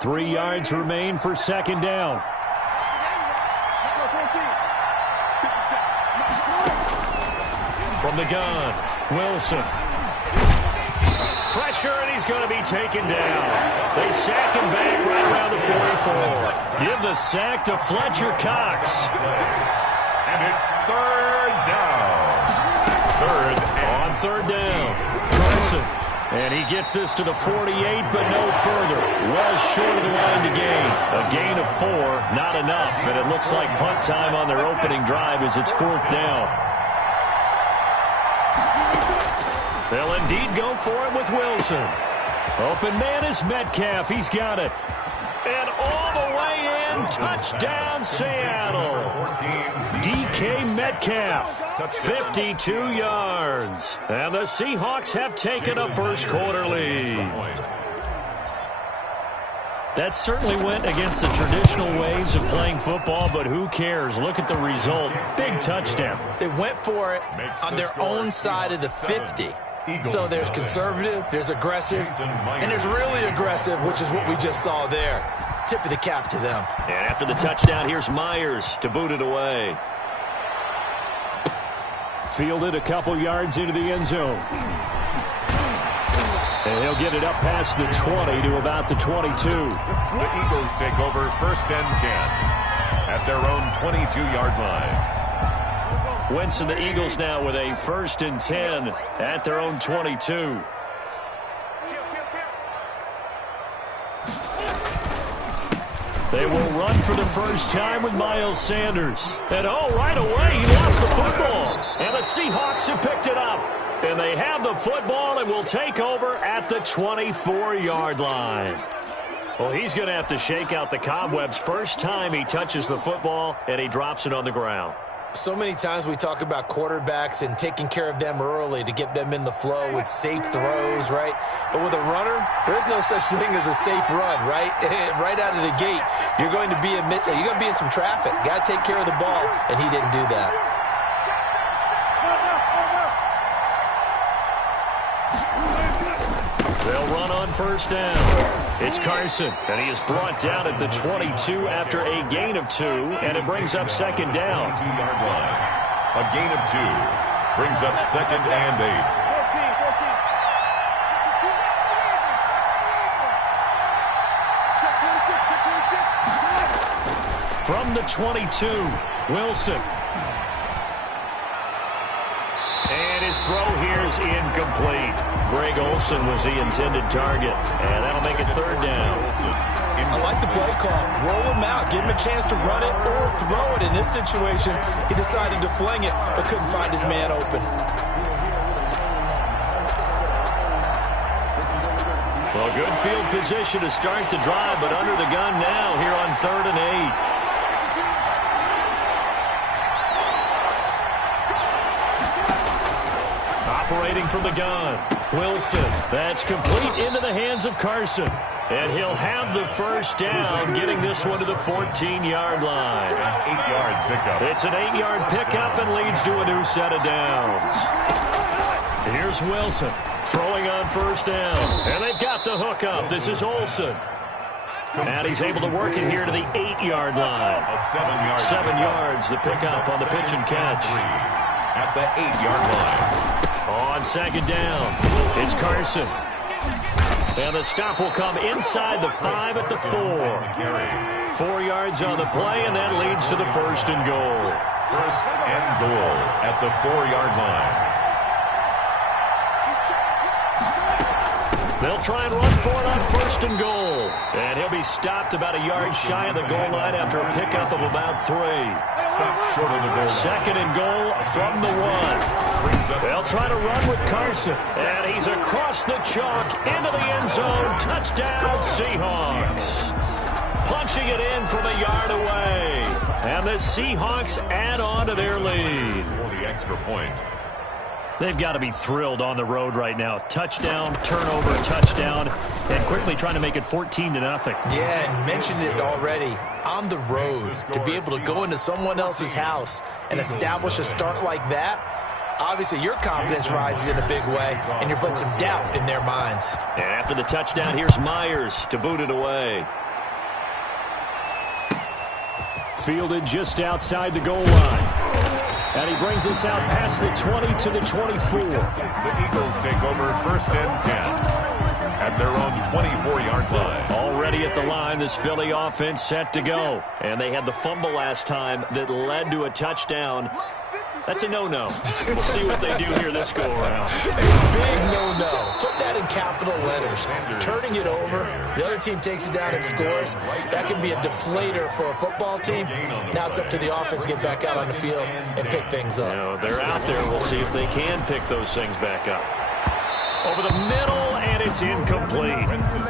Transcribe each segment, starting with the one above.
3 yards remain for second down. From the gun, Wilson. Pressure, and he's going to be taken down. They sack him back right around the 44. Give the sack to Fletcher Cox. And it's third down. On third down, Carson. And he gets this to the 48, but no further. Well short of the line to gain. A gain of 4, not enough. And it looks like punt time on their opening drive as it's fourth down. They'll indeed go for it with Wilson. Open man is Metcalf. He's got it. And all the way in, touchdown Seattle. DK Metcalf, 52 yards. And the Seahawks have taken a first-quarter lead. That certainly went against the traditional ways of playing football, but who cares? Look at the result. Big touchdown. They went for it on their own side of the 50. So there's conservative, there's aggressive, and there's really aggressive, which is what we just saw there. Tip of the cap to them. And after the touchdown, here's Myers to boot it away. Fielded a couple yards into the end zone. And he'll get it up past the 20 to about the 22. The Eagles take over first and 10 at their own 22-yard line. Wentz and the Eagles now with a first and 10 at their own 22. They will run for the first time with Miles Sanders. And right away, he lost the football. And the Seahawks have picked it up. And they have the football and will take over at the 24-yard line. Well, he's going to have to shake out the cobwebs first time he touches the football, and he drops it on the ground. So many times we talk about quarterbacks and taking care of them early to get them in the flow with safe throws, right? But with a runner, there is no such thing as a safe run, right? Right out of the gate, you're going to be in some traffic. Got to take care of the ball, and he didn't do that. They'll run on first down. It's Carson, and he is brought down at the 22 after a gain of 2, and it brings up second down. 22-yard line. A gain of 2 brings up second and 8. From the 22, Wilson. And his throw here is incomplete. Greg Olsen was the intended target, and that'll make it third down. I like the play call. Roll him out. Give him a chance to run it or throw it. In this situation, he decided to fling it, but couldn't find his man open. Well, good field position to start the drive, but under the gun now here on 3rd and 8. Operating from the gun, Wilson. That's complete into the hands of Carson. And he'll have the first down, getting this one to the 14-yard line. 8-yard pickup. It's an 8-yard pickup and leads to a new set of downs. Here's Wilson throwing on first down. And they've got the hook up. This is Olsen. And he's able to work it here to the 8-yard line. A 7-yard 7 yards, the pickup on the pitch and catch. At the 8-yard line. On second down, it's Carson. And the stop will come inside the 5 at the 4. 4 yards on the play, and that leads to the first and goal. First and goal at the 4-yard line. They'll try and run for it on first and goal. And he'll be stopped about a yard shy of the goal line after a pickup of about 3. Stopped short of the goal line. Second and goal from the 1. They'll try to run with Carson. And he's across the chalk into the end zone. Touchdown, Seahawks. Punching it in from a yard away. And the Seahawks add on to their lead. For the extra point. They've got to be thrilled on the road right now. Touchdown, turnover, touchdown, and quickly trying to make it 14-0. Yeah, and mentioned it already. On the road, to be able to go into someone else's house and establish a start like that, Obviously, your confidence rises in a big way, and you're putting some doubt in their minds. And after the touchdown, here's Myers to boot it away. Fielded just outside the goal line. And he brings us out past the 20 to the 24. The Eagles take over 1st and 10 at their own 24-yard line. Already at the line, this Philly offense set to go. And they had the fumble last time that led to a touchdown. That's a no-no. We'll see what they do here this go-around. Big no-no. Put that in capital letters. Turning it over, the other team takes it down and scores. That can be a deflator for a football team. Now it's up to the offense to get back out on the field and pick things up. You know, they're out there. We'll see if they can pick those things back up. Over the middle, and it's incomplete.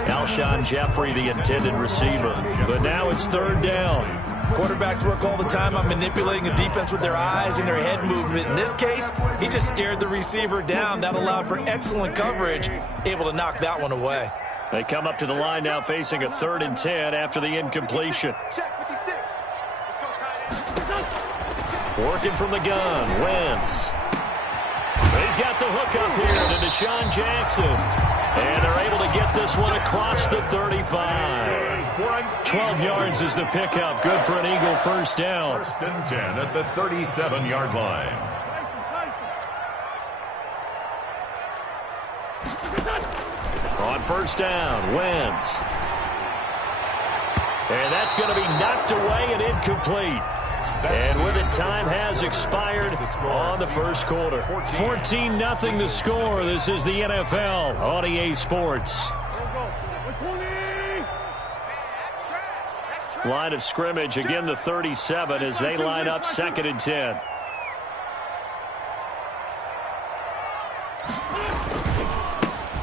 Alshon Jeffrey, the intended receiver. But now it's 3rd down. Quarterbacks work all the time on manipulating a defense with their eyes and their head movement. In this case, he just stared the receiver down. That allowed for excellent coverage, able to knock that one away. They come up to the line now facing a 3rd and 10 after the incompletion. Working from the gun, Wentz. He's got the hook up here to Deshaun Jackson. And they're able to get this one across the 35. 12 yards is the pickup. Good for an Eagle 1st down. 1st and 10 at the 37-yard line. On 1st down, Wentz. And that's going to be knocked away and incomplete. And with it, time has expired on the 1st quarter. 14-0 the score. This is the NFL on EA Sports. Line of scrimmage, again the 37 as they line up 2nd and 10.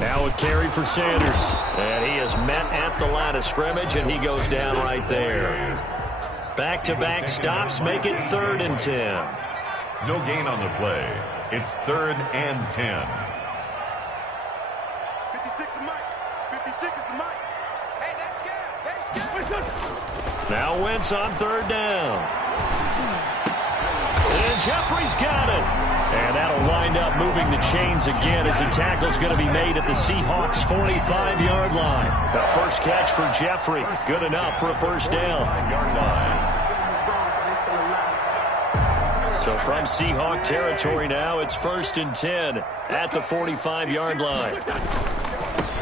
Now a carry for Sanders. And he is met at the line of scrimmage, and he goes down right there. Back-to-back stops make it 3rd and 10. No gain on the play. It's 3rd and 10. 56 is Mike. 56 is Mike. Hey, that's good. Now Wentz on 3rd down. And Jeffrey's got it. And that'll wind up moving the chains again as the tackle's going to be made at the Seahawks' 45-yard line. The first catch for Jeffrey. Good enough for a 1st down. So from Seahawk territory now, it's 1st and 10 at the 45-yard line.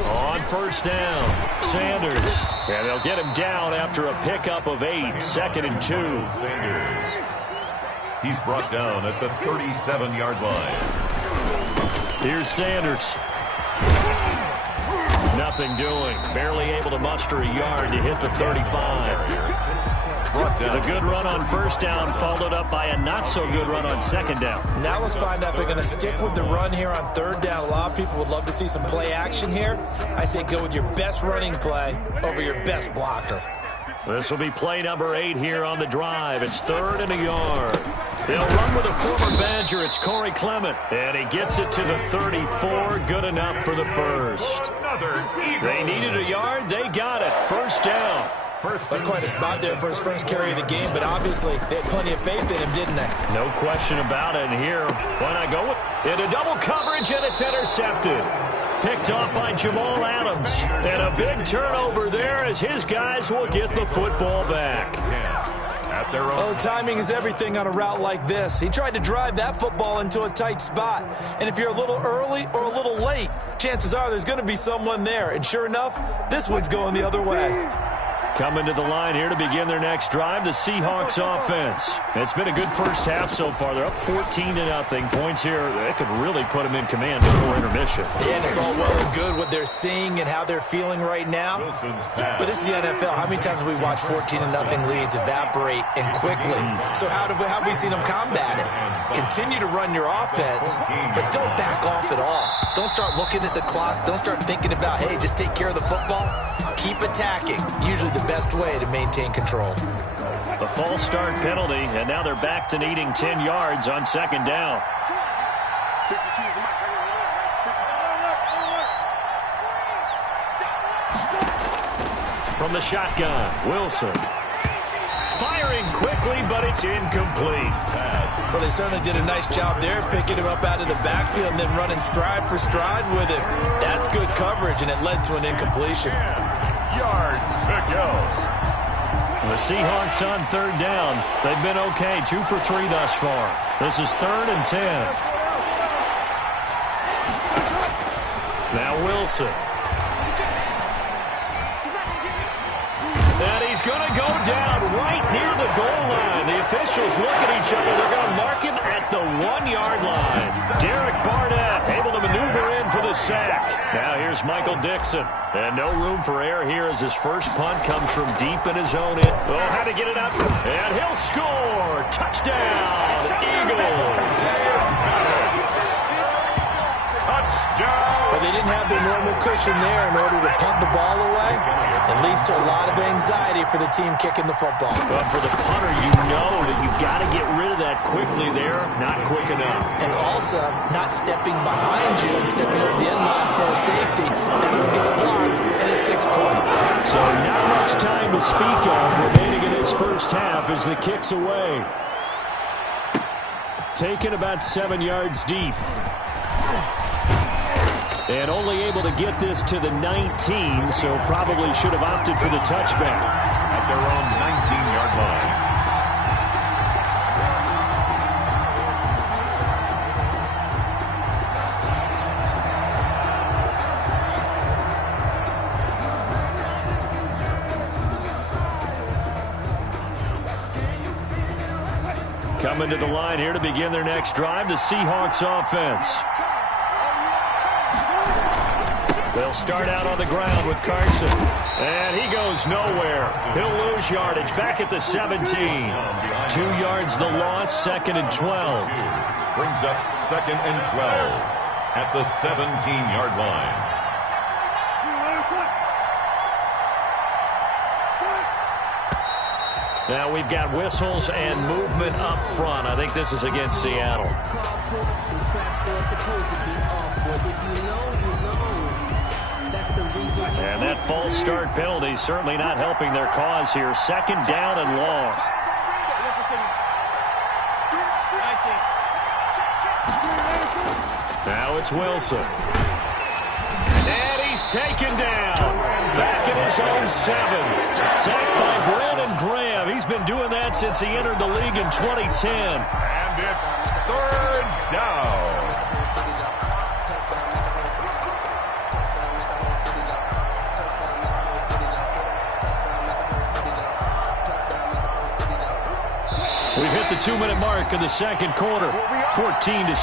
On 1st down, Sanders. And they'll get him down after a pickup of 8, 2nd and 2. Sanders. He's brought down at the 37-yard line. Here's Sanders. Nothing doing. Barely able to muster a yard to hit the 35. The good run on 1st down followed up by a not-so-good run on 2nd down. Now let's find out if they're going to stick with the run here on 3rd down. A lot of people would love to see some play action here. I say go with your best running play over your best blocker. This will be play number 8 here on the drive. It's 3rd and a yard. They'll run with a former Badger. It's Corey Clement. And he gets it to the 34. Good enough for the 1st. They needed a yard. They got it. 1st down. That's quite a spot there for his first carry of the game, but obviously they had plenty of faith in him, didn't they? No question about it. And here, why not go into double coverage, and it's intercepted. Picked off by Jamal Adams. And a big turnover there as his guys will get the football back. Oh, timing is everything on a route like this. He tried to drive that football into a tight spot. And if you're a little early or a little late, chances are there's going to be someone there. And sure enough, this one's going the other way. Coming to the line here to begin their next drive, the Seahawks offense. It's been a good first half so far. They're up 14-0. Points here, that could really put them in command before intermission. Yeah, and it's all well and good what they're seeing and how they're feeling right now. But this is the NFL. How many times have we watched 14-0 leads evaporate and quickly? So how have we seen them combat it? Continue to run your offense, but don't back off at all. Don't start looking at the clock. Don't start thinking about, hey, just take care of the football. Keep attacking. Usually the best way to maintain control. The false start penalty, and now they're back to needing 10 yards on 2nd down. From the shotgun, Wilson. Firing quickly. quickly, but it's incomplete. Well, they certainly did a nice job there, picking him up out of the backfield and then running stride for stride with him. That's good coverage, and it led to an incompletion. 10 yards to go. The Seahawks on third down. They've been okay, 2 for 3 thus far. This is 3rd and 10. Now Wilson. And he's going to go down right near the goal line. The officials look at each other. They're going to mark him at the 1-yard line. Derek Barnett able to maneuver in for the sack. Now here's Michael Dixon. And no room for error here as his first punt comes from deep in his own end. Oh, how to get it up. And he'll score. Touchdown, Eagles. But they didn't have their normal cushion there in order to punt the ball away. It leads to a lot of anxiety for the team kicking the football. But for the punter, you know that you've got to get rid of that quickly there. Not quick enough. And also, not stepping behind you and stepping over the end line for a safety. That one gets blocked, and it's 6 points. So not much time to speak of remaining in this first half as the kick's away. Taken about 7 yards deep. And only able to get this to the 19, so probably should have opted for the touchback. At their own 19-yard line. Coming to the line here to begin their next drive, the Seahawks offense. They'll start out on the ground with Carson. And he goes nowhere. He'll lose yardage back at the 17. 2 yards the loss, 2nd and 12. Brings up 2nd and 12 at the 17-yard line. Now we've got whistles and movement up front. I think this is against Seattle. And that false start penalty certainly not helping their cause here. 2nd down and long. Now it's Wilson. And he's taken down. Back in his own 7. Sacked by Brandon Graham. He's been doing that since he entered the league in 2010. And it's 3rd down. We've hit the 2-minute mark in the second quarter. 14-7.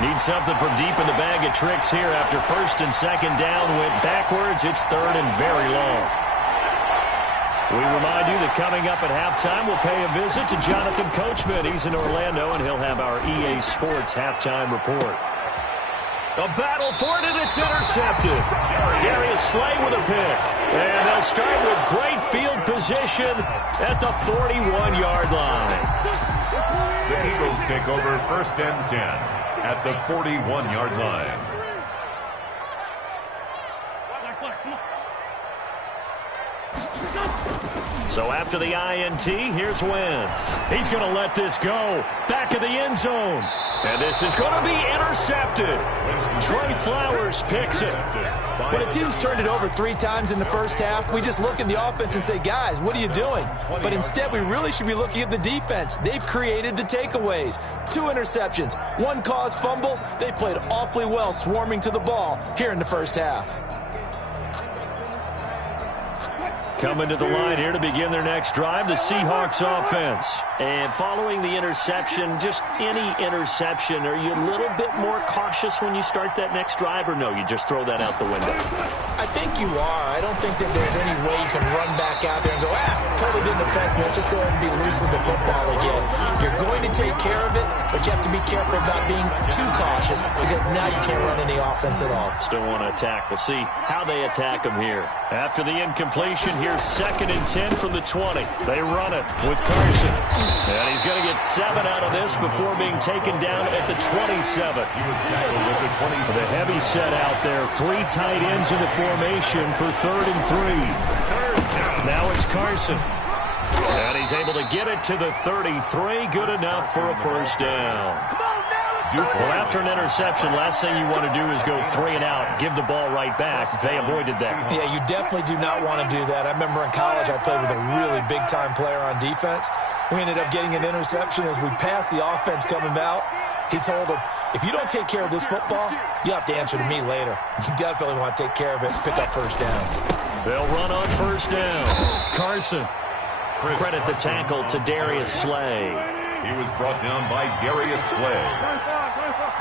Need something from deep in the bag of tricks here after 1st and 2nd down went backwards. It's 3rd and very long. We remind you that coming up at halftime, we'll pay a visit to Jonathan Coachman. He's in Orlando, and he'll have our EA Sports halftime report. A battle for it, and it's intercepted. Darius Slay with a pick. And they'll start with great field position at the 41-yard line. The Eagles take over 1st and 10 at the 41-yard line. So after the INT, here's Wentz. He's going to let this go. Back of the end zone. And this is going to be intercepted. Trey Flowers picks it. When a team's turned it over 3 times in the first half, we just look at the offense and say, guys, what are you doing? But instead, we really should be looking at the defense. They've created the takeaways. 2 interceptions, 1 caused fumble. They played awfully well swarming to the ball here in the first half. Coming to the line here to begin their next drive, the Seahawks offense. And following the interception, just any interception, are you a little bit more cautious when you start that next drive, or no, you just throw that out the window? I think you are. I don't think that there's any way you can run back out there and go, totally didn't affect me. Let's just go ahead and be loose with the football again. You're going to take care of it, but you have to be careful about being too cautious because now you can't run any offense at all. Still want to attack. We'll see how they attack them here. After the incompletion, here's 2nd and 10 from the 20. They run it with Carson. And he's going to get 7 out of this before being taken down at the 27. He was tackled at the 27. The heavy set out there. 3 tight ends in the formation for 3rd and 3. Now it's Carson. And he's able to get it to the 33. Good enough for a first down. Well, after an interception, last thing you want to do is go 3 and out, give the ball right back. They avoided that. Yeah, you definitely do not want to do that. I remember in college I played with a really big-time player on defense. We ended up getting an interception as we passed the offense coming out. He told him, if you don't take care of this football, you have to answer to me later. You definitely want to take care of it and pick up first downs. They'll run on first down. Carson. Credit the tackle to Darius Slay. He was brought down by Darius Slay.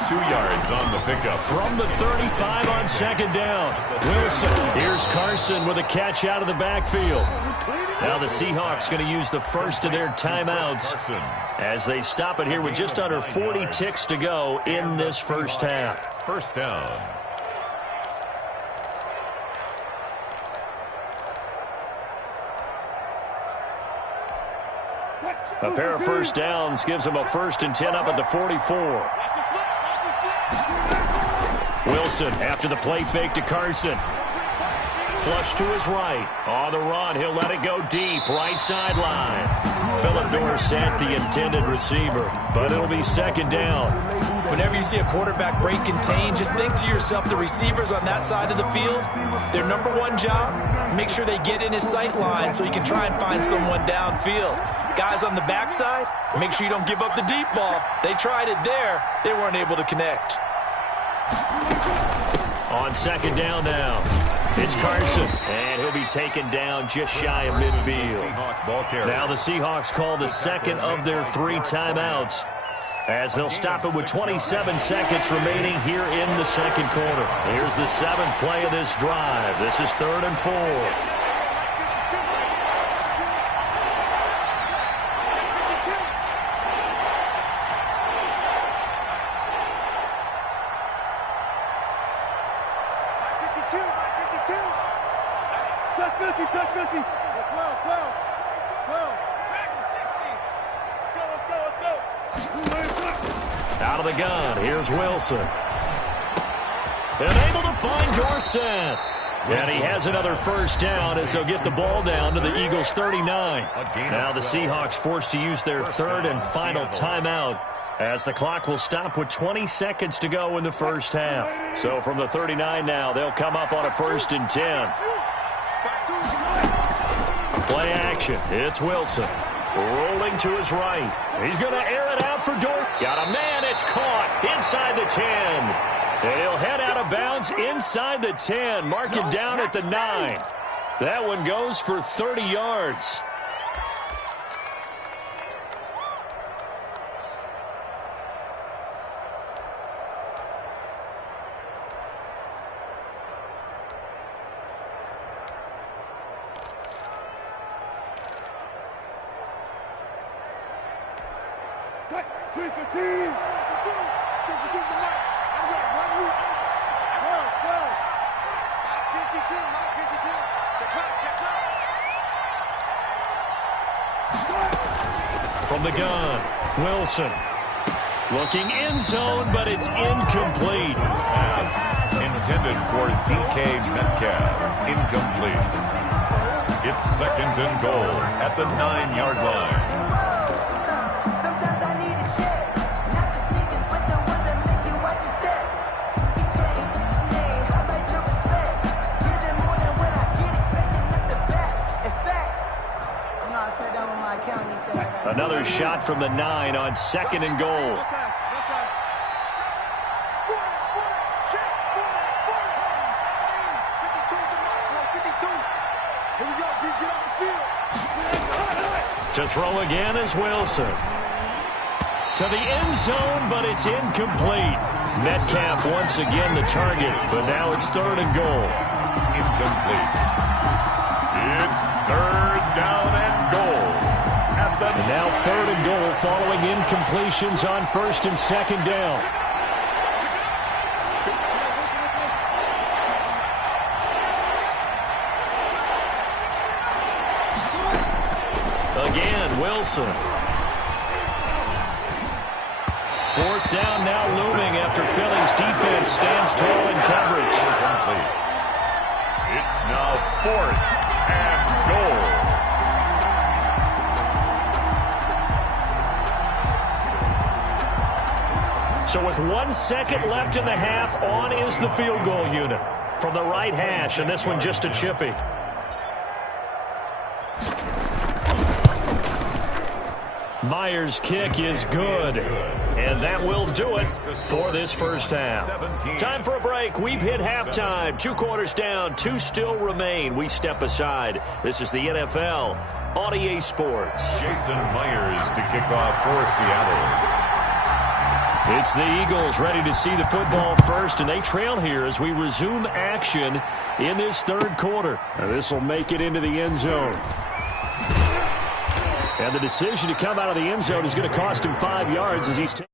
2 yards on the pickup. From the 35 on second down. Wilson. Here's Carson with a catch out of the backfield. Now the Seahawks going to use the first of their timeouts as they stop it here with just under 40 ticks to go in this first half. First down. A pair of first downs gives them a 1st and 10 up at the 44. Wilson after the play fake to Carson. Flush to his right. On the run, he'll let it go deep. Right sideline. Phillip Dorsett, the intended receiver. But it'll be second down. Whenever you see a quarterback break contain, just think to yourself, the receivers on that side of the field, their number one job, make sure they get in his sight line so he can try and find someone downfield. Guys on the backside, make sure you don't give up the deep ball. They tried it there. They weren't able to connect. On second down now, it's Carson, and he'll be taken down just shy of midfield. Now the Seahawks call the second of their 3 timeouts as they'll stop it with 27 seconds remaining here in the second quarter. Here's the 7th play of this drive. This is 3rd and 4. Out of the gun, here's Wilson. And able to find Dorsett. And he has another first down as they'll get the ball down to the Eagles' 39. Now the Seahawks forced to use their 3rd and final timeout as the clock will stop with 20 seconds to go in the first half. So from the 39 now, they'll come up on a 1st and 10. Play action. It's Wilson. Rolling to his right. He's going to air it out for Dort. Got a man. It's caught inside the 10. And he'll head out of bounds inside the 10. Mark him down at the 9. That one goes for 30 yards. From the gun, Wilson. Looking end zone, but it's incomplete. Pass intended for DK Metcalf. Incomplete. It's 2nd and goal at the 9-yard line. Another shot from the 9 on 2nd and goal. To throw again is Wilson. To the end zone, but it's incomplete. Metcalf once again the target, but now it's 3rd and goal. Incomplete. It's 3rd down and goal. And now 3rd and goal following incompletions on 1st and 2nd down. Again, Wilson. 4th down now looming after Philly's defense stands tall in coverage. It's now 4th and goal. So with 1 second left in the half, on is the field goal unit. From the right hash, and this one just a chippy. Myers' kick is good. And that will do it for this first half. Time for a break. We've hit halftime. 2 quarters down. 2 still remain. We step aside. This is the NFL on EA Sports. Jason Myers to kick off for Seattle. It's the Eagles ready to see the football first, and they trail here as we resume action in this third quarter. And this will make it into the end zone. And the decision to come out of the end zone is going to cost him 5 yards as he's taken.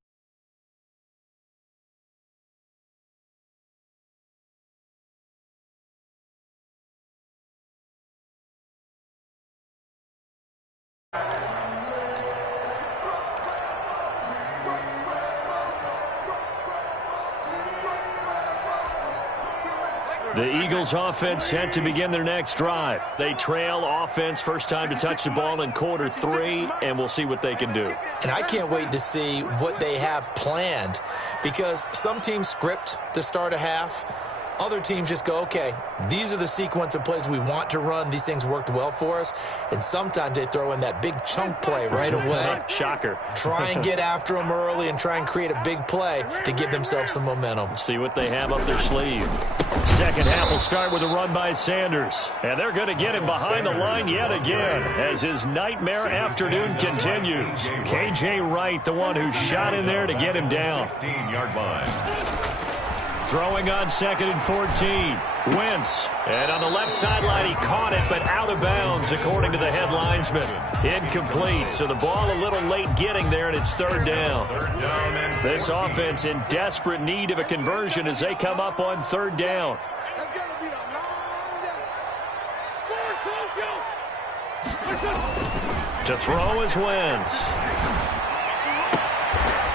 The Eagles offense set to begin their next drive. They trail offense, first time to touch the ball in quarter 3, and we'll see what they can do. And I can't wait to see what they have planned, because some teams script to start a half. Other teams just go, okay, these are the sequence of plays we want to run. These things worked well for us. And sometimes they throw in that big chunk play right away. Shocker. Try and get after them early and try and create a big play to give themselves some momentum. See what they have up their sleeve. Second half will start with a run by Sanders. And they're going to get him behind the line yet again as his nightmare afternoon continues. K.J. Wright, the one who shot in there to get him down. 16-yard line. Throwing on 2nd and 14. Wentz. And on the left sideline, he caught it, but out of bounds, according to the head linesman. Incomplete, so the ball a little late getting there, and it's third down. This offense in desperate need of a conversion as they come up on third down. That's going to be a long day. To throw is Wentz.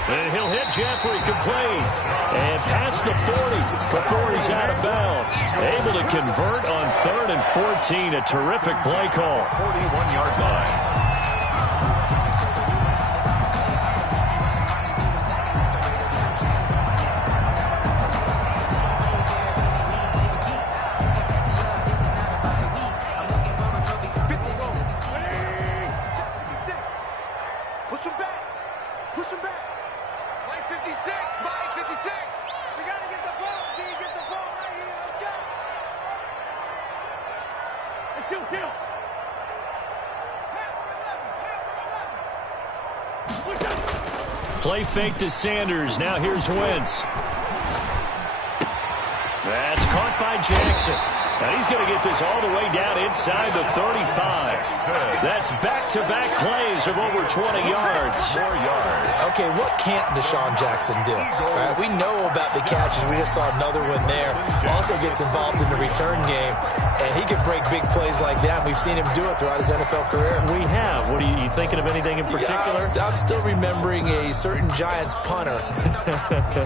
And he'll hit Jeffrey complete. And past the 40 before he's out of bounds. Able to convert on 3rd and 14. A terrific play call. 41-yard line. Push him back. Push him back. Play 56. Mike, 56. We got to get the ball. D, get the ball right here. Let's go. Let's kill. Play fake to Sanders. Now here's Wentz. That's caught by Jackson. And he's going to get this all the way down inside the 35. That's back-to-back plays of over 20 yards. 4 yards. Okay, what can't Deshaun Jackson do? Right? We know about the catches. We just saw another one there. Also gets involved in the return game, and he can break big plays like that. We've seen him do it throughout his NFL career. We have. What are you thinking of anything in particular? Yeah, I'm still remembering a certain Giants punter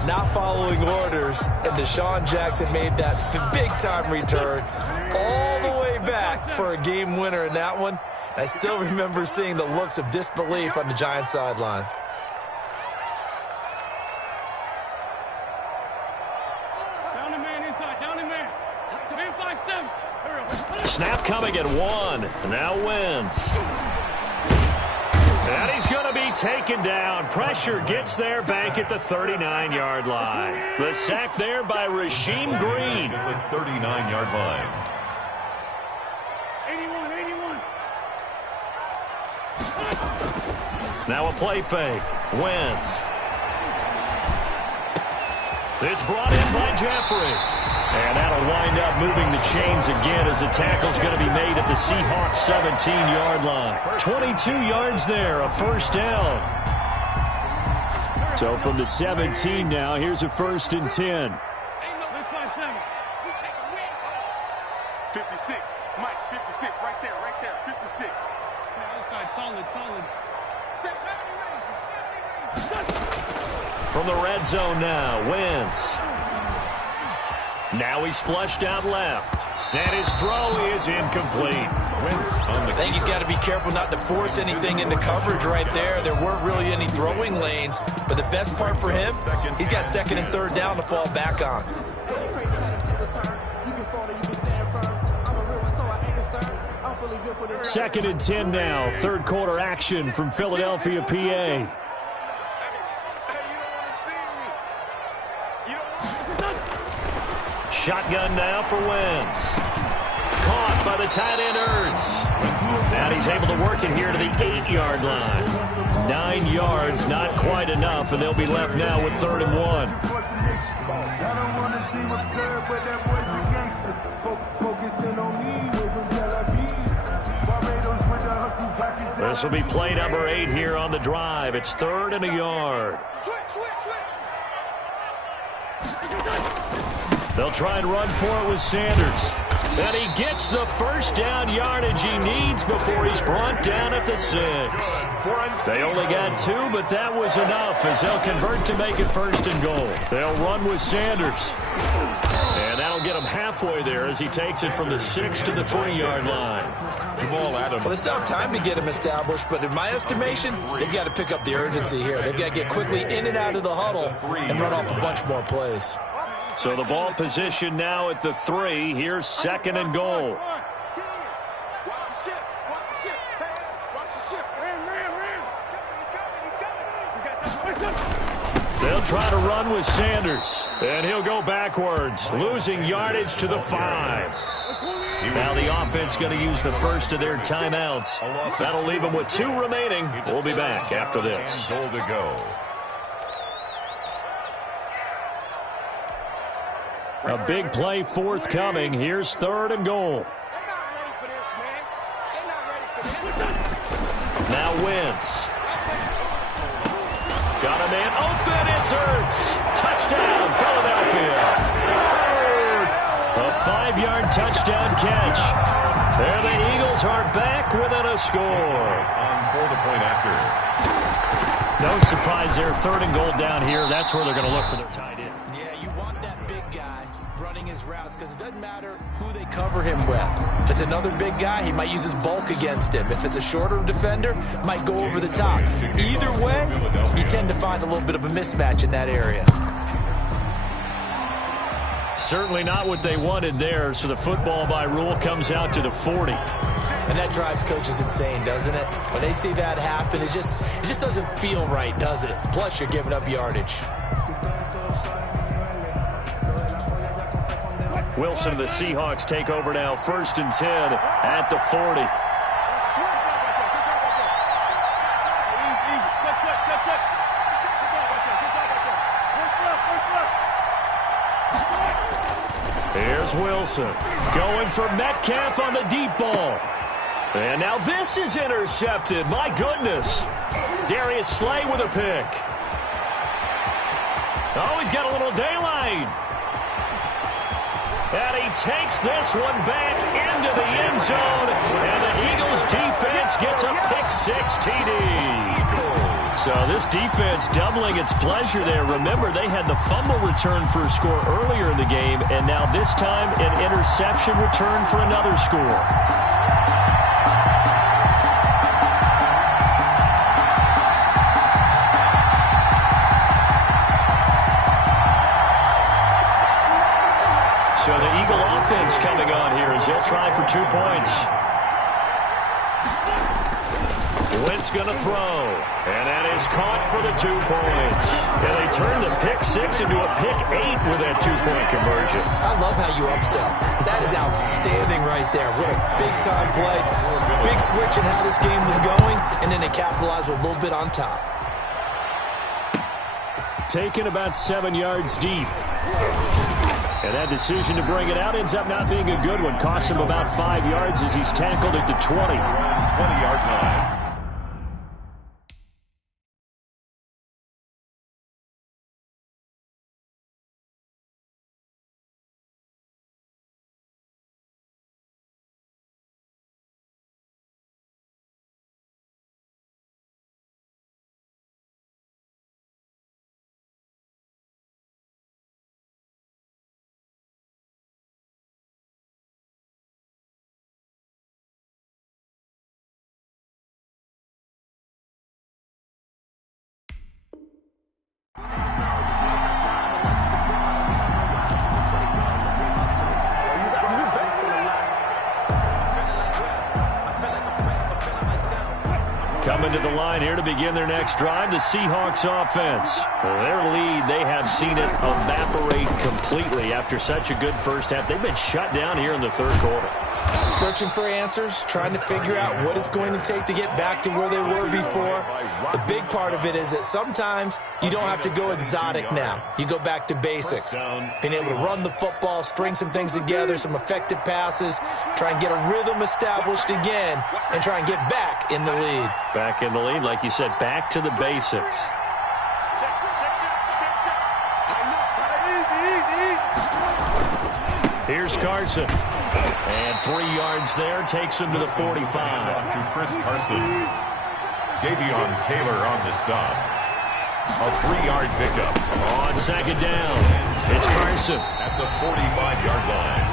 not following orders, and Deshaun Jackson made that big-time return all the way back for a game winner in that one. I still remember seeing the looks of disbelief on the Giants sideline. Down the man inside. Down the man. Man 5-7. Snap coming at 1. Now Wentz. And he's going to be taken down. Pressure gets there back at the 39-yard line. The sack there by Rasheem Green. The 39-yard line. 81. Now a play fake. Wentz. It's brought in by Jeffrey. And that'll wind up moving the chains again as the tackle's going to be made at the Seahawks 17-yard line. 22 yards there, a first down. So from the 17 now, here's a 1st and 10. 56. Mike, 56. Right there. 56. Solid. From the red zone now, Wentz. Now he's flushed out left. And his throw is incomplete. Wentz on the I think he's got to be careful not to force anything into coverage right there. There weren't really any throwing lanes, but the best part for him, he's got second and third down to fall back on. Second and 10 now. Third quarter action from Philadelphia, PA. Shotgun now for Wentz. Caught by the tight end Ertz. And he's able to work it here to the 8-yard line. 9 yards, not quite enough, and they'll be left now with 3rd and 1. This will be play number 8 here on the drive. It's 3rd and a yard. They'll try and run for it with Sanders. And he gets the first down yardage he needs before he's brought down at the 6. They only got 2, but that was enough as they'll convert to make it 1st and goal. They'll run with Sanders. And that'll get him halfway there as he takes it from the 6 to the 3-yard line. Well, they still have time to get him established, but in my estimation, they've got to pick up the urgency here. They've got to get quickly in and out of the huddle and run off a bunch more plays. So the ball position now at the 3. Here's 2nd and goal. They'll try to run with Sanders, and he'll go backwards, losing yardage to the 5. Now the offense going to use the first of their timeouts. That'll leave them with 2 remaining. We'll be back after this. Goal to go. A big play forthcoming. Here's 3rd and goal. Now Wentz. Got a man open. It's Ertz. Touchdown, Philadelphia. A 5-yard touchdown catch. There the Eagles are back within a score. On for the point after. No surprise there. 3rd and goal down here. That's where they're going to look for their tight end. Yeah, you want that big guy running his routes because it doesn't matter who they cover him with. If it's another big guy, he might use his bulk against him. If it's a shorter defender, might go over the top. Either way, you tend to find a little bit of a mismatch in that area. Certainly not what they wanted there, so the football by rule comes out to the 40. And that drives coaches insane, doesn't it? When they see that happen, it just doesn't feel right, does it? Plus, you're giving up yardage. Wilson and the Seahawks take over now, 1st and 10 at the 40. Here's Wilson going for Metcalf on the deep ball. And now this is intercepted. My goodness. Darius Slay with a pick. Oh, he's got a little daylight. And he takes this one back into the end zone. And the Eagles defense gets a pick-6 TD. So this defense doubling its pleasure there. Remember, they had the fumble return for a score earlier in the game. And now this time, an interception return for another score. So the Eagle offense coming on here as they'll try for 2 points. Wentz going to throw, and that is caught for the 2 points. And they turn the pick-6 into a pick-8 with that 2-point conversion. I love how you upsell. That is outstanding right there. What a big-time play. Big switch in how this game was going, and then they capitalized with a little bit on top. Taken about 7 yards deep. And that decision to bring it out ends up not being a good one. Cost him about 5 yards as he's tackled at the 20. 20-yard line. Coming to the line here to begin their next drive, the Seahawks offense. Their lead, they have seen it evaporate completely after such a good first half. They've been shut down here in the third quarter. Searching for answers, trying to figure out what it's going to take to get back to where they were before. The big part of it is that sometimes you don't have to go exotic now. You go back to basics. Being able to run the football, string some things together, some effective passes, try and get a rhythm established again, and try and get back in the lead. Back in the lead, like you said, back to the basics. Here's Carson. And 3 yards there, takes him to the 45. To Chris Carson. Davion Taylor on the stop. A 3-yard pickup. On second down, it's Carson. At the 45-yard line.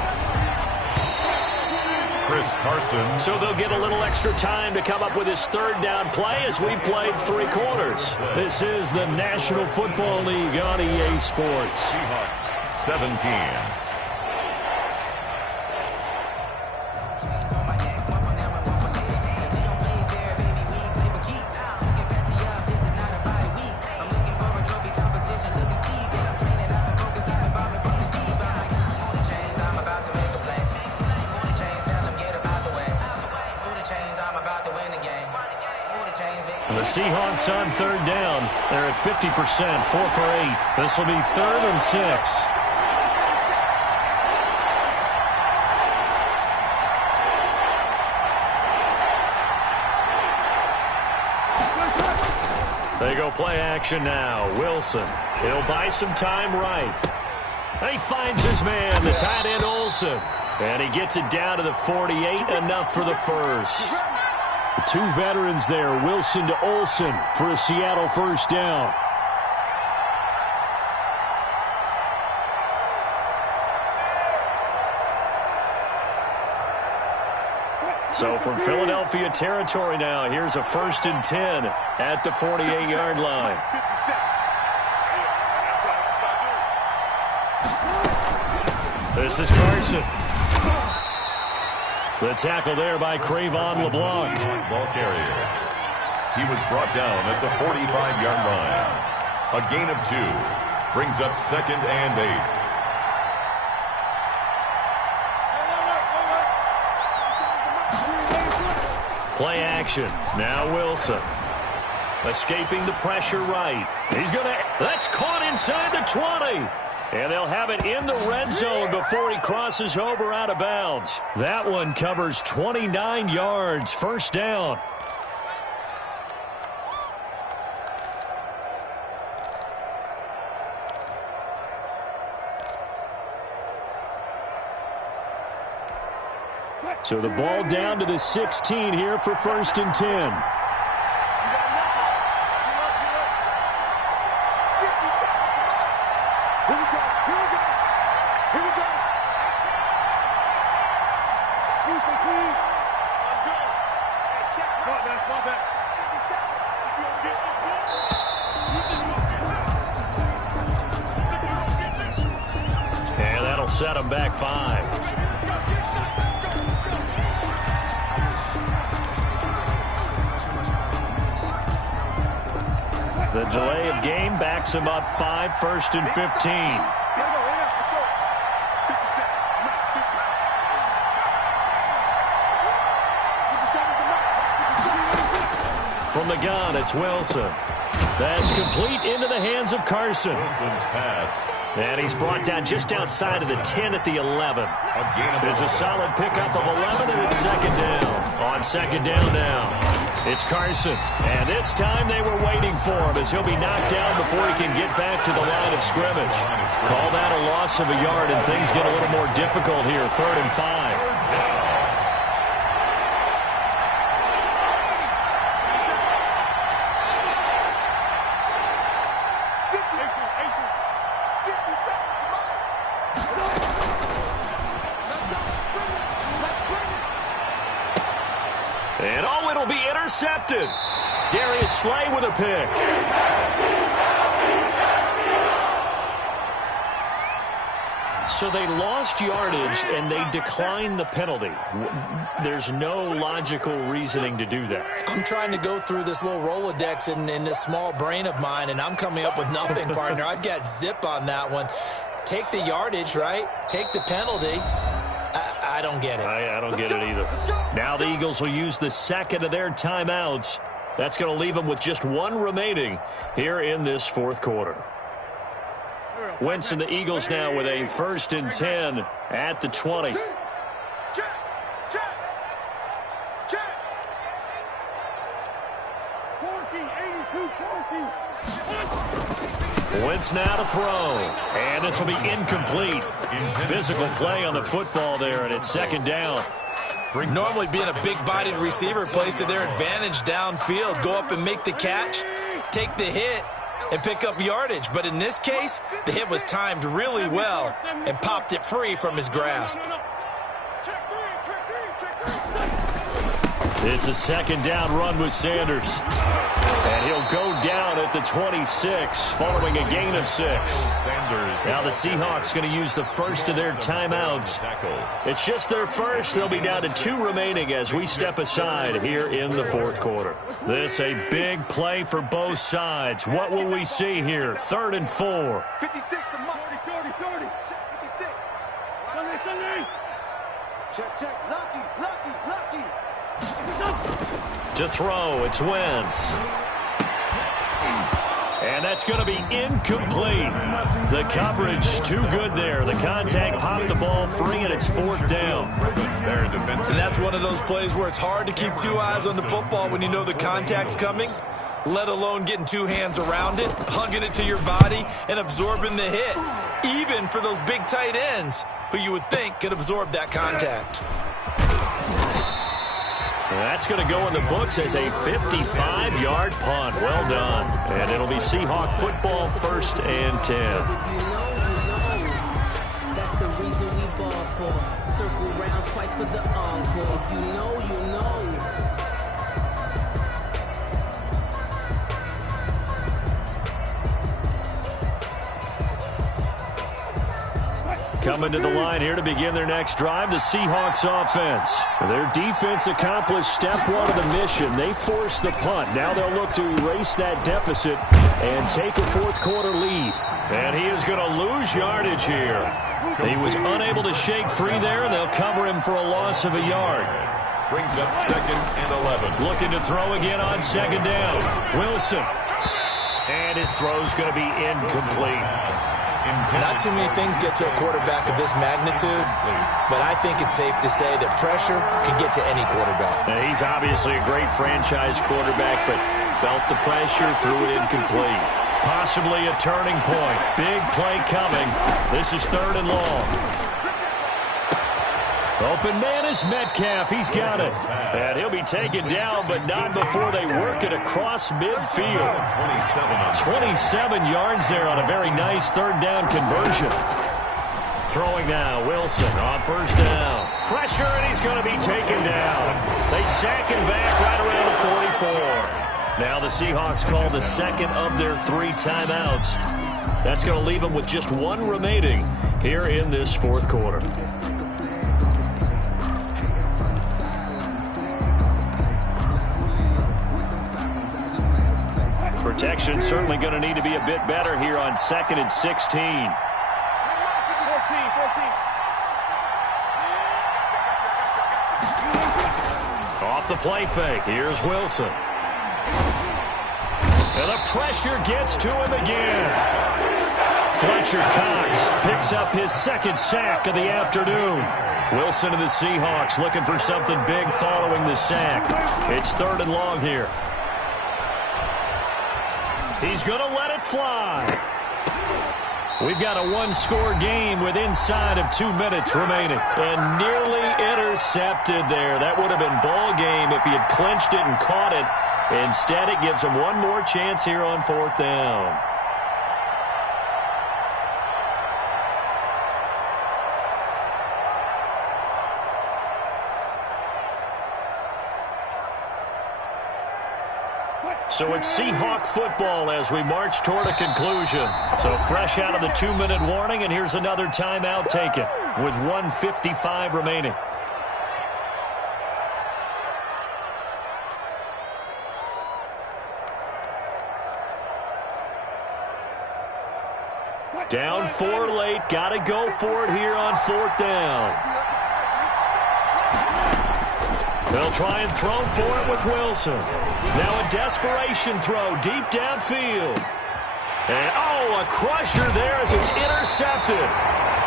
Chris Carson. So they'll get a little extra time to come up with his third down play as we played 3 quarters. This is the National Football League on EA Sports. Seahawks 17. The Seahawks on third down. They're at 50%, 4 for 8. This will be 3rd and 6. They go play action now. Wilson. He'll buy some time right. He finds his man, the tight end Olsen. And he gets it down to the 48, enough for the first. The 2 veterans there, Wilson to Olsen for a Seattle first down. So from Philadelphia territory now, here's a 1st and 10 at the 48-yard line. This is Carson. The tackle there by Cravon LeBlanc. Ball carrier. He was brought down at the 45-yard line. A gain of 2. Brings up 2nd and 8. Play action. Now Wilson. Escaping the pressure right. He's going to... That's caught inside the 20. And they'll have it in the red zone before he crosses over out of bounds. That one covers 29 yards. First down. So the ball down to the 16 here for 1st and 10. And that'll set them back 5. The delay of game backs him up 5, 1st and 15. From the gun, it's Wilson. That's complete into the hands of Carson. Wilson's pass. And he's brought down just outside of the 10 at the 11. It's a solid pickup of 11, and it's 2nd down. On 2nd down now, it's Carson. And this time they were waiting for him as he'll be knocked down before he can get back to the line of scrimmage. Call that a loss of a yard, and things get a little more difficult here. 3rd and 5. And oh, it'll be intercepted. Darius Slay with a pick. So they lost yardage, and they declined the penalty. There's no logical reasoning to do that. I'm trying to go through this little Rolodex in this small brain of mine, and I'm coming up with nothing, partner. I've got zip on that one. Take the yardage, right? Take the penalty. I don't get it. I don't get it either. Now the Eagles will use the second of their timeouts. That's going to leave them with just one remaining here in this fourth quarter. Wentz and the Eagles now with a 1st and 10 at the 20. Wentz now to throw, and this will be incomplete. Physical play on the football there, and it's 2nd down. Normally being a big-bodied receiver plays to their advantage downfield. Go up and make the catch, take the hit, and pick up yardage. But in this case, the hit was timed really well and popped it free from his grasp. It's a 2nd down run with Sanders. And he'll go down at the 26 following a gain of 6. Now the Seahawks going to use the first of their timeouts. It's just their first. They'll be down to 2 remaining as we step aside here in the fourth quarter. This a big play for both sides. What will we see here? 3rd and 4. 56, check. Lucky. To throw, it's Wentz. And that's going to be incomplete. The coverage too good there. The contact popped the ball free, and it's 4th down. And that's one of those plays where it's hard to keep 2 eyes on the football when you know the contact's coming, let alone getting 2 hands around it, hugging it to your body, and absorbing the hit, even for those big tight ends who you would think could absorb that contact. That's going to go in the books as a 55-yard punt. Well done. And it'll be Seahawk football, 1st and 10. That's the reason we ball for. Circle round twice for the encore. If you know, you know. Coming to the line here to begin their next drive, the Seahawks offense. Their defense accomplished step 1 of the mission. They forced the punt. Now they'll look to erase that deficit and take a fourth quarter lead. And he is going to lose yardage here. He was unable to shake free there, and they'll cover him for a loss of a yard. Brings up 2nd and 11. Looking to throw again on 2nd down. Wilson. And his throw's going to be incomplete. Not too many things get to a quarterback of this magnitude, but I think it's safe to say that pressure can get to any quarterback. Now, he's obviously a great franchise quarterback, but felt the pressure, threw it incomplete. Possibly a turning point. Big play coming. This is 3rd and long. Open man is Metcalf. He's got it. And he'll be taken down, but not before they work it across midfield. 27 yards there on a very nice 3rd down conversion. Throwing now, Wilson on 1st down. Pressure, and he's going to be taken down. They sack him back right around the 44. Now the Seahawks call the 2nd of their 3 timeouts. That's going to leave them with just 1 remaining here in this fourth quarter. Protection certainly going to need to be a bit better here on 2nd and 16. 14. Off the play fake. Here's Wilson. And the pressure gets to him again. Fletcher Cox picks up his 2nd sack of the afternoon. Wilson and the Seahawks looking for something big following the sack. It's 3rd and long here. He's going to let it fly. We've got a 1-score game with inside of 2 minutes remaining. And nearly intercepted there. That would have been ball game if he had clinched it and caught it. Instead, it gives him 1 more chance here on 4th down. So it's Seahawk football as we march toward a conclusion. So fresh out of the 2-minute warning, and here's another timeout taken with 1:55 remaining. Down 4 late. Got to go for it here on 4th down. They'll try and throw for it with Wilson. Now a desperation throw deep downfield. And, a crusher there as it's intercepted.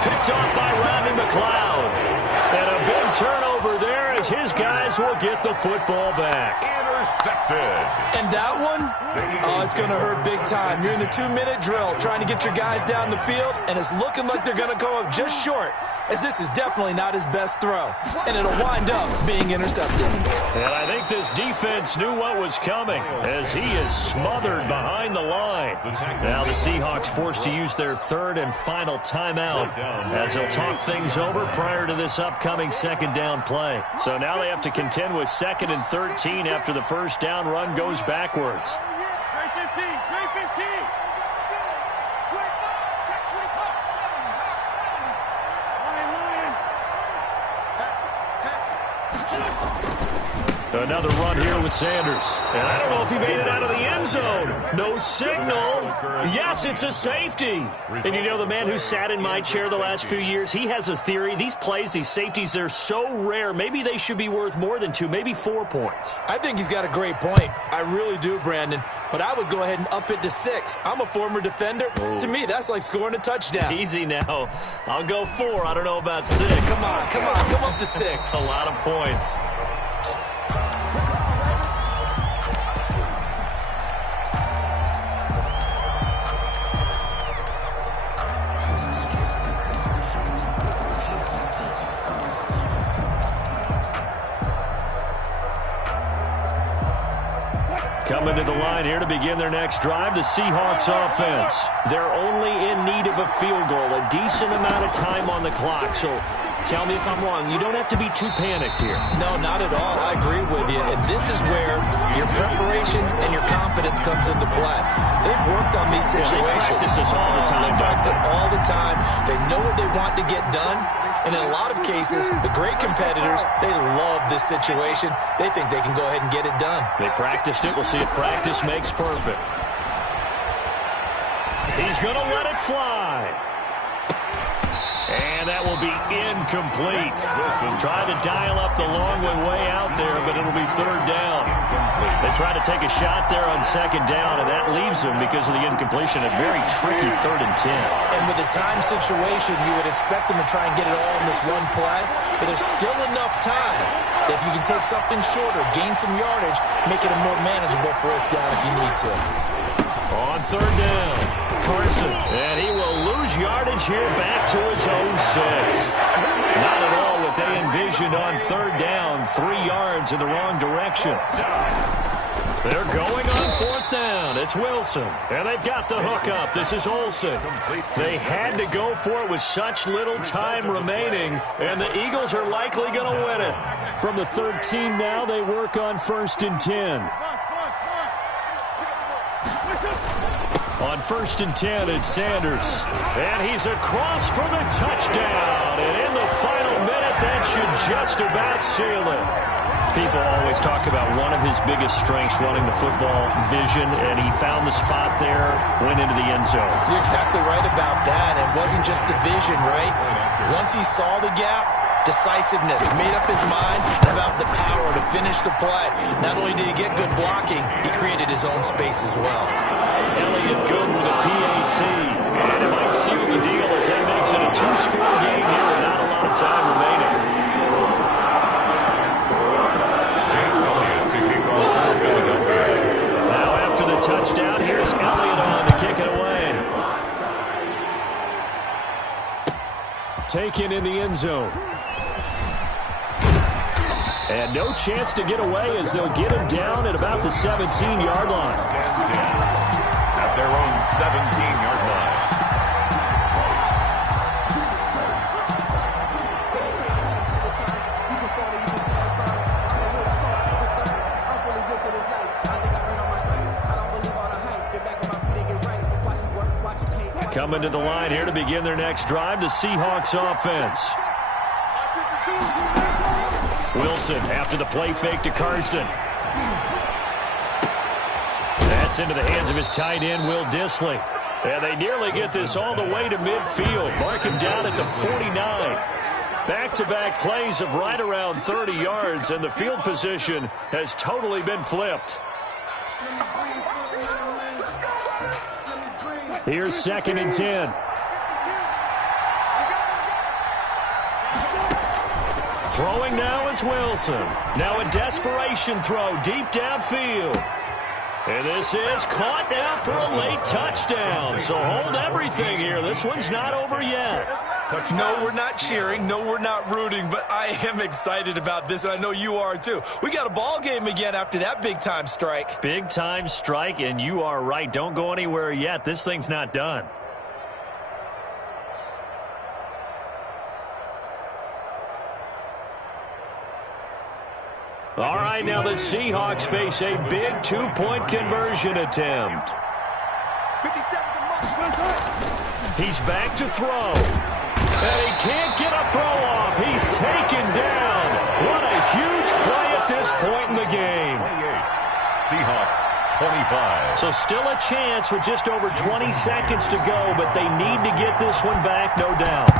Picked off by Rodney McLeod. And a big turnover there as his guys will get the football back. Intercepted. And that one, it's going to hurt big time. You're in the 2-minute drill trying to get your guys down the field, and it's looking like they're going to go up just short, as this is definitely not his best throw. And it'll wind up being intercepted. And I think this defense knew what was coming as he is smothered behind the line. Now the Seahawks forced to use their 3rd and final timeout as they'll talk things over prior to this upcoming 2nd down play. So now they have to contend with 2nd and 13 after the first down run goes backwards. 315, 315. 25, check 25, 7. Another run here with Sanders. And I don't know if he made it out of the end zone. No signal. Yes, it's a safety. And you know, the man who sat in my chair the last few years, he has a theory. These plays, these safeties, they're so rare. Maybe they should be worth more than 2, maybe 4 points. I think he's got a great point. I really do, Brandon. But I would go ahead and up it to 6. I'm a former defender. To me, that's like scoring a touchdown. Easy now. I'll go 4. I don't know about 6. Come up to 6. A lot of points. Coming to the line here to begin their next drive, the Seahawks offense. They're only in need of a field goal, a decent amount of time on the clock. So tell me if I'm wrong. You don't have to be too panicked here. No, not at all. I agree with you. And this is where your preparation and your confidence comes into play. They've worked on these situations. They practice this all the time. They practice it all the time. They know what they want to get done. And in a lot of cases, the great competitors, they love this situation. They think they can go ahead and get it done. They practiced it. We'll see if practice makes perfect. He's going to let it fly. And that will be incomplete. Wilson tried to dial up the long way out there, but it'll be 3rd down. They try to take a shot there on 2nd down, and that leaves them, because of the incompletion, a very tricky 3rd and 10. And with the time situation, you would expect them to try and get it all in this one play, but there's still enough time that if you can take something shorter, gain some yardage, make it a more manageable 4th down if you need to. On 3rd down, Carson, and he will lose yardage here back to his own 6. Not at all what they envisioned on 3rd down, 3 yards in the wrong direction. They're going on 4th down. It's Wilson, and they've got the hook up. This is Olsen. They had to go for it with such little time remaining, and the Eagles are likely going to win it. From the 13 now, they work on 1st and 10. On 1st and 10, it's Sanders. And he's across for the touchdown. And in the final minute, that should just about seal it. People always talk about one of his biggest strengths, running the football, vision, and he found the spot there, went into the end zone. You're exactly right about that. It wasn't just the vision, right? Once he saw the gap, decisiveness, made up his mind about the power to finish the play. Not only did he get good blocking, he created his own space as well. Elliott good with a PAT. And it might seal the deal as that makes it a 2-score game here with not a lot of time remaining. Now after the touchdown, here's Elliott on to kick it away. Taken in the end zone. And no chance to get away as they'll get him down at about the 17-yard line. At their own 17-yard line. Coming to the line here to begin their next drive, the Seahawks offense. Wilson after the play fake to Carson. That's into the hands of his tight end, Will Dissly. And they nearly get this all the way to midfield. Mark him down at the 49. Back-to-back plays of right around 30 yards, and the field position has totally been flipped. Here's 2nd and 10. Throwing now is Wilson. Now a desperation throw deep downfield. And this is caught now for a late touchdown. So hold everything here. This one's not over yet. No, we're not cheering. No, we're not rooting. But I am excited about this, and I know you are too. We got a ball game again after that big-time strike. Big-time strike, and you are right. Don't go anywhere yet. This thing's not done. All right, now the Seahawks face a big 2-point conversion attempt. He's back to throw. And he can't get a throw off. He's taken down. What a huge play at this point in the game. 28. Seahawks 25. So still a chance with just over 20 seconds to go, but they need to get this one back, no doubt.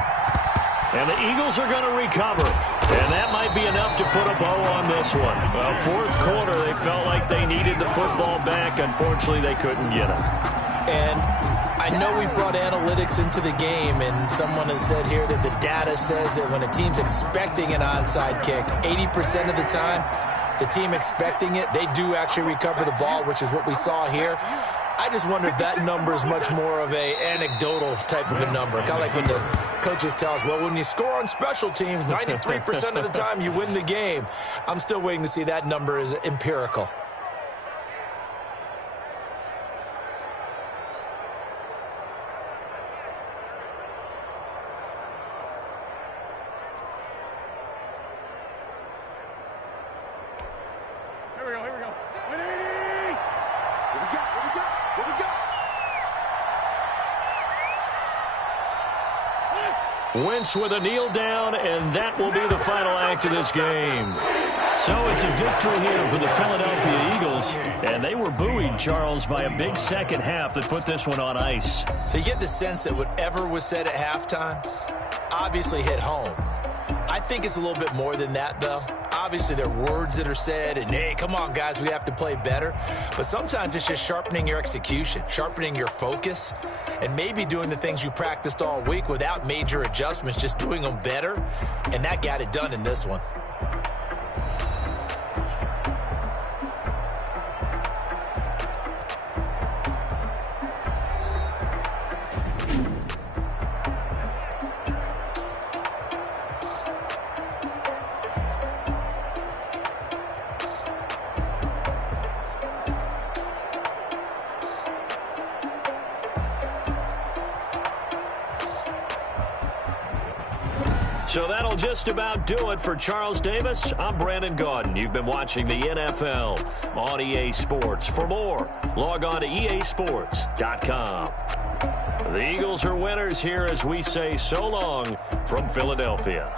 And the Eagles are going to recover. And that might be enough to put a bow on this one. Well, fourth quarter, they felt like they needed the football back. Unfortunately, they couldn't get it. And I know we brought analytics into the game, and someone has said here that the data says that when a team's expecting an onside kick, 80% of the time, the team expecting it, they do actually recover the ball, which is what we saw here. I just wonder if that number is much more of a anecdotal type of a number. Kind of like when the coaches tell us, well, when you score on special teams, 93% of the time you win the game. I'm still waiting to see that number is empirical. Wentz with a kneel down, and that will be the final act of this game. So it's a victory here for the Philadelphia Eagles, and they were buoyed, Charles, by a big second half that put this one on ice. So you get the sense that whatever was said at halftime obviously hit home. I think it's a little bit more than that, though. Obviously, there are words that are said, and, hey, come on, guys, we have to play better. But sometimes it's just sharpening your execution, sharpening your focus, and maybe doing the things you practiced all week without major adjustments, just doing them better. And that got it done in this one. So that'll just about do it for Charles Davis. I'm Brandon Gaudin. You've been watching the NFL on EA Sports. For more, log on to easports.com. The Eagles are winners here as we say so long from Philadelphia.